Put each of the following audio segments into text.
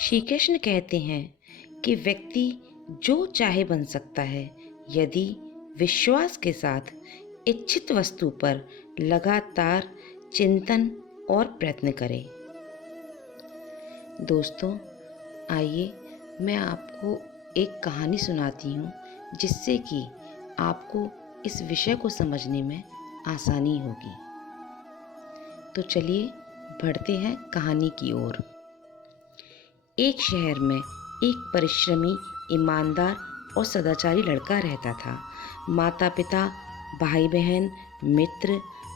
श्री कृष्ण कहते हैं कि व्यक्ति जो चाहे बन सकता है यदि विश्वास के साथ इच्छित वस्तु पर लगातार चिंतन और प्रयत्न करे। दोस्तों, आइए मैं आपको एक कहानी सुनाती हूँ जिससे कि आपको इस विषय को समझने में आसानी होगी। तो चलिए बढ़ते हैं कहानी की ओर। एक शहर में एक परिश्रमी, ईमानदार और सदाचारी लड़का रहता था। माता पिता, भाई बहन, मित्र,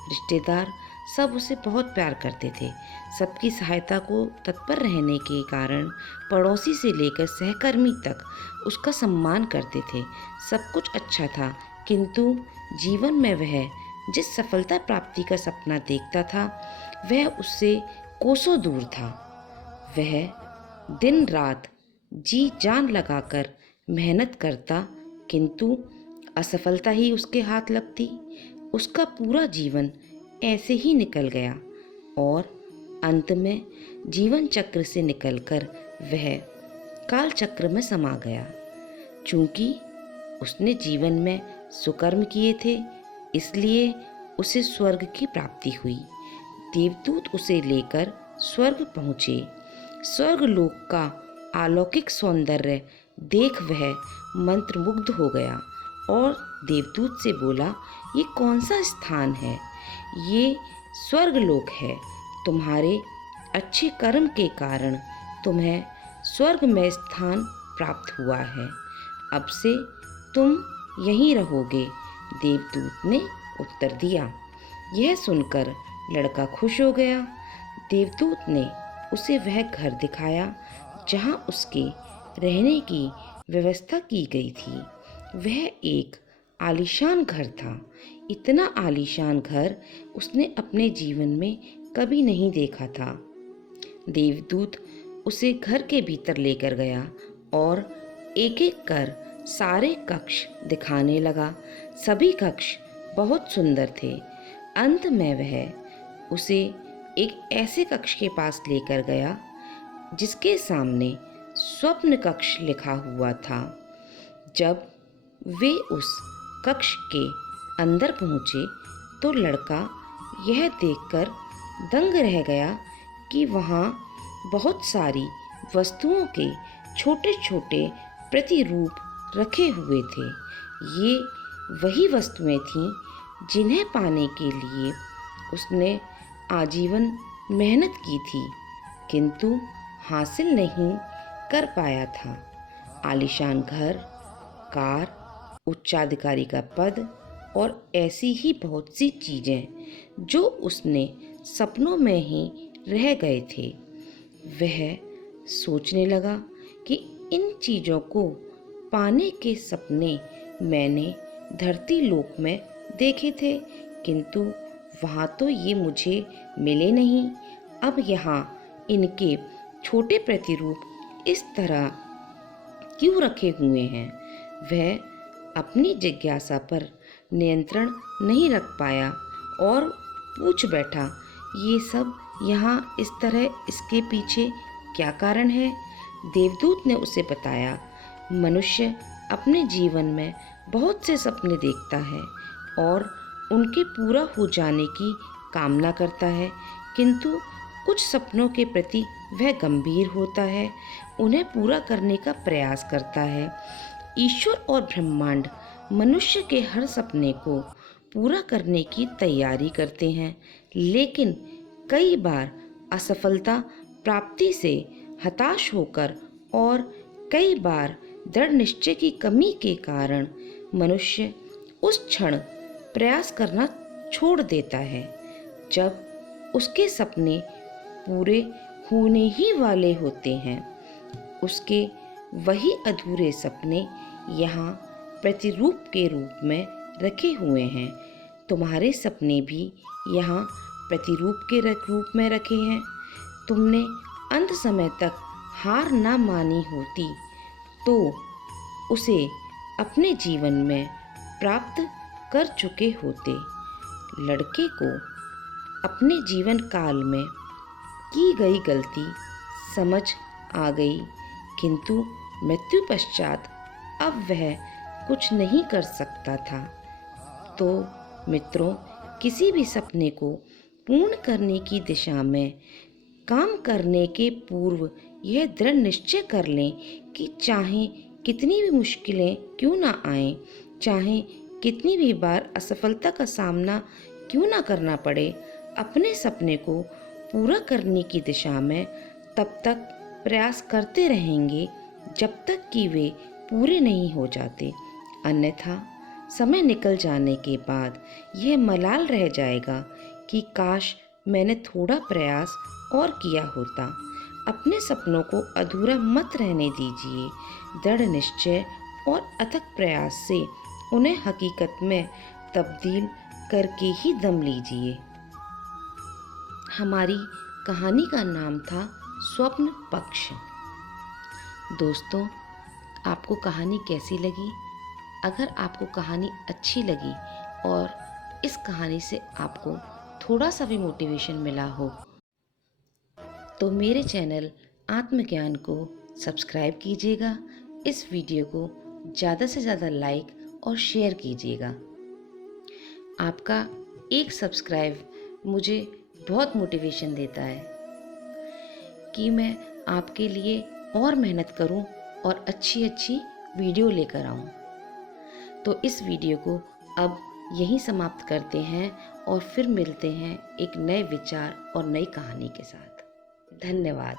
रिश्तेदार सब उसे बहुत प्यार करते थे। सबकी सहायता को तत्पर रहने के कारण पड़ोसी से लेकर सहकर्मी तक उसका सम्मान करते थे। सब कुछ अच्छा था, किंतु जीवन में वह जिस सफलता प्राप्ति का सपना देखता था वह उससे कोसों दूर था। वह दिन रात जी जान लगाकर मेहनत करता, किंतु असफलता ही उसके हाथ लगती। उसका पूरा जीवन ऐसे ही निकल गया और अंत में जीवन चक्र से निकलकर वह काल चक्र में समा गया। चूंकि उसने जीवन में सुकर्म किए थे, इसलिए उसे स्वर्ग की प्राप्ति हुई। देवदूत उसे लेकर स्वर्ग पहुँचे। स्वर्गलोक का अलौकिक सौंदर्य देख वह मंत्रमुग्ध हो गया और देवदूत से बोला, ये कौन सा स्थान है? ये स्वर्गलोक है। तुम्हारे अच्छे कर्म के कारण तुम्हें स्वर्ग में स्थान प्राप्त हुआ है। अब से तुम यहीं रहोगे, देवदूत ने उत्तर दिया। यह सुनकर लड़का खुश हो गया। देवदूत ने उसे वह घर दिखाया जहाँ उसके रहने की व्यवस्था की गई थी। वह एक आलीशान घर था। इतना आलीशान घर उसने अपने जीवन में कभी नहीं देखा था। देवदूत उसे घर के भीतर लेकर गया और एक एक कर सारे कक्ष दिखाने लगा। सभी कक्ष बहुत सुंदर थे। अंत में वह उसे एक ऐसे कक्ष के पास लेकर गया जिसके सामने स्वप्न कक्ष लिखा हुआ था। जब वे उस कक्ष के अंदर पहुंचे तो लड़का यह देखकर दंग रह गया कि वहाँ बहुत सारी वस्तुओं के छोटे छोटे प्रतिरूप रखे हुए थे। ये वही वस्तुएं थीं जिन्हें पाने के लिए उसने आजीवन मेहनत की थी, किंतु हासिल नहीं कर पाया था। आलीशान घर, कार, उच्चाधिकारी का पद और ऐसी ही बहुत सी चीजें जो उसने सपनों में ही रह गए थे। वह सोचने लगा कि इन चीजों को पाने के सपने मैंने धरती लोक में देखे थे, किंतु वहाँ तो ये मुझे मिले नहीं। अब यहाँ इनके छोटे प्रतिरूप इस तरह क्यों रखे हुए हैं? वह अपनी जिज्ञासा पर नियंत्रण नहीं रख पाया और पूछ बैठा, ये सब यहाँ इस तरह, इसके पीछे क्या कारण है? देवदूत ने उसे बताया, मनुष्य अपने जीवन में बहुत से सपने देखता है और उनके पूरा हो जाने की कामना करता है, किंतु कुछ सपनों के प्रति वह गंभीर होता है, उन्हें पूरा करने का प्रयास करता है। ईश्वर और ब्रह्मांड मनुष्य के हर सपने को पूरा करने की तैयारी करते हैं, लेकिन कई बार असफलता प्राप्ति से हताश होकर और कई बार दृढ़ निश्चय की कमी के कारण मनुष्य उस क्षण प्रयास करना छोड़ देता है जब उसके सपने पूरे होने ही वाले होते हैं। उसके वही अधूरे सपने यहाँ प्रतिरूप के रूप में रखे हुए हैं। तुम्हारे सपने भी यहाँ प्रतिरूप के रूप में रखे हैं। तुमने अंत समय तक हार ना मानी होती तो उसे अपने जीवन में प्राप्त कर चुके होते। लड़के को अपने जीवन काल में की गई गलती समझ आ गई, किंतु मृत्यु पश्चात अब वह कुछ नहीं कर सकता था। तो मित्रों, किसी भी सपने को पूर्ण करने की दिशा में काम करने के पूर्व यह दृढ़ निश्चय कर लें कि चाहे कितनी भी मुश्किलें क्यों ना आएं, चाहे कितनी भी बार असफलता का सामना क्यों ना करना पड़े, अपने सपने को पूरा करने की दिशा में तब तक प्रयास करते रहेंगे जब तक कि वे पूरे नहीं हो जाते। अन्यथा समय निकल जाने के बाद यह मलाल रह जाएगा कि काश मैंने थोड़ा प्रयास और किया होता। अपने सपनों को अधूरा मत रहने दीजिए। दृढ़ निश्चय और अथक प्रयास से उन्हें हकीकत में तब्दील करके ही दम लीजिए। हमारी कहानी का नाम था स्वप्न पक्ष। दोस्तों, आपको कहानी कैसी लगी? अगर आपको कहानी अच्छी लगी और इस कहानी से आपको थोड़ा सा भी मोटिवेशन मिला हो तो मेरे चैनल आत्मज्ञान को सब्सक्राइब कीजिएगा। इस वीडियो को ज़्यादा से ज़्यादा लाइक और शेयर कीजिएगा। आपका एक सब्सक्राइब मुझे बहुत मोटिवेशन देता है कि मैं आपके लिए और मेहनत करूं और अच्छी अच्छी वीडियो लेकर आऊं। तो इस वीडियो को अब यहीं समाप्त करते हैं और फिर मिलते हैं एक नए विचार और नई कहानी के साथ। धन्यवाद।